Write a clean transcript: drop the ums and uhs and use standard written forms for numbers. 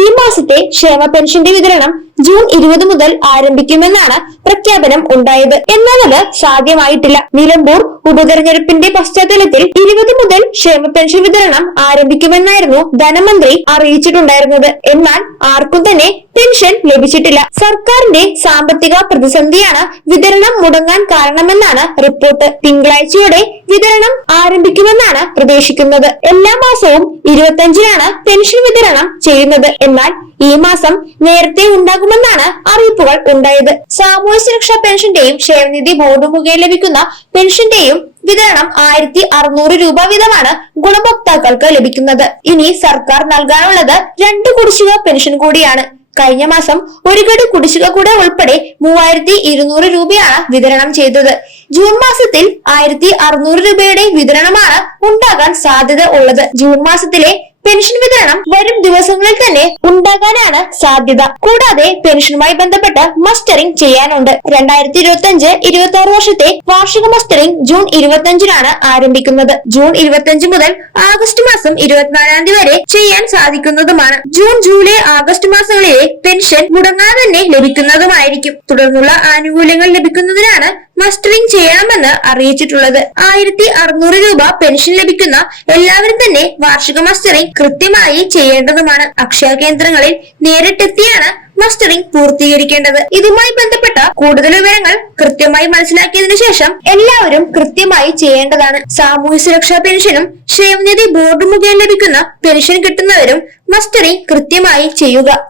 ഈ മാസത്തെ ക്ഷേമ പെൻഷന്റെ വിതരണം ജൂൺ 20 മുതൽ ആരംഭിക്കുമെന്നാണ് പ്രഖ്യാപനം ഉണ്ടായത്. എന്നാൽ അത് സാധ്യമായിട്ടില്ല. നിലമ്പൂർ ഉപതെരഞ്ഞെടുപ്പിന്റെ പശ്ചാത്തലത്തിൽ 20 മുതൽ ക്ഷേമ പെൻഷൻ വിതരണം ആരംഭിക്കുമെന്നായിരുന്നു ധനമന്ത്രി അറിയിച്ചിട്ടുണ്ടായിരുന്നത്. എന്നാൽ ആർക്കും തന്നെ പെൻഷൻ ലഭിച്ചിട്ടില്ല. സർക്കാരിന്റെ സാമ്പത്തിക പ്രതിസന്ധിയാണ് വിതരണം മുടങ്ങാൻ കാരണമെന്നാണ് റിപ്പോർട്ട്. തിങ്കളാഴ്ചയോടെ വിതരണം ആരംഭിക്കുമെന്നാണ് പ്രതീക്ഷിക്കുന്നത്. എല്ലാ മാസവും 25-നാണ് പെൻഷൻ വിതരണം ചെയ്യുന്നത്. എന്നാൽ ഈ മാസം നേരത്തെ ഉണ്ടാകുമെന്നാണ് അറിയിപ്പുകൾ ഉണ്ടായത്. സാമൂഹ്യ സുരക്ഷാ പെൻഷന്റെയും ക്ഷേമനിധി ബോർഡ് മുഖേന ലഭിക്കുന്ന പെൻഷന്റെയും വിതരണം 1600 രൂപ വീതമാണ് ഗുണഭോക്താക്കൾക്ക് ലഭിക്കുന്നത്. ഇനി സർക്കാർ നൽകാനുള്ളത് 2 കുടിശ്ശിക പെൻഷൻ കൂടിയാണ്. കഴിഞ്ഞ മാസം ഒരു ഗഡു കുടിശ്ശിക കൂടെ ഉൾപ്പെടെ 3200 രൂപയാണ് വിതരണം ചെയ്തത്. ജൂൺ മാസത്തിൽ 1600 രൂപയുടെ വിതരണമാണ് ഉണ്ടാകാൻ സാധ്യത ഉള്ളത്. ജൂൺ മാസത്തിലെ പെൻഷൻ വിതരണം വരും ദിവസങ്ങളിൽ തന്നെ ഉണ്ടാകാനാണ് സാധ്യത. കൂടാതെ പെൻഷനുമായി ബന്ധപ്പെട്ട് മസ്റ്ററിംഗ് ചെയ്യാനുണ്ട്. 2025-26 വർഷത്തെ വാർഷിക മസ്റ്ററിംഗ് ജൂൺ 25-നാണ് ആരംഭിക്കുന്നത്. ജൂൺ 25 മുതൽ ആഗസ്റ്റ് മാസം 24 വരെ ചെയ്യാൻ സാധിക്കുന്നതുമാണ്. ജൂൺ, ജൂലൈ, ആഗസ്റ്റ് മാസങ്ങളിലെ പെൻഷൻ മുടങ്ങാതെ തന്നെ ലഭിക്കുന്നതുമായിരിക്കും. തുടർന്നുള്ള ആനുകൂല്യങ്ങൾ ലഭിക്കുന്നതിനാണ് മസ്റ്ററിംഗ് ചെയ്യണമെന്ന് അറിയിച്ചിട്ടുള്ളത്. 1600 രൂപ പെൻഷൻ ലഭിക്കുന്ന എല്ലാവരും തന്നെ വാർഷിക മസ്റ്ററിംഗ് കൃത്യമായി ചെയ്യേണ്ടതുമാണ്. അക്ഷയ കേന്ദ്രങ്ങളിൽ നേരിട്ടെത്തിയാണ് മസ്റ്ററിംഗ് പൂർത്തീകരിക്കേണ്ടത്. ഇതുമായി ബന്ധപ്പെട്ട കൂടുതൽ വിവരങ്ങൾ കൃത്യമായി മനസ്സിലാക്കിയതിനു ശേഷം എല്ലാവരും കൃത്യമായി ചെയ്യേണ്ടതാണ്. സാമൂഹ്യ സുരക്ഷാ പെൻഷനും ക്ഷേമനിധി ബോർഡ് മുഖേന ലഭിക്കുന്ന പെൻഷൻ കിട്ടുന്നവരും മസ്റ്ററിംഗ് കൃത്യമായി ചെയ്യുക.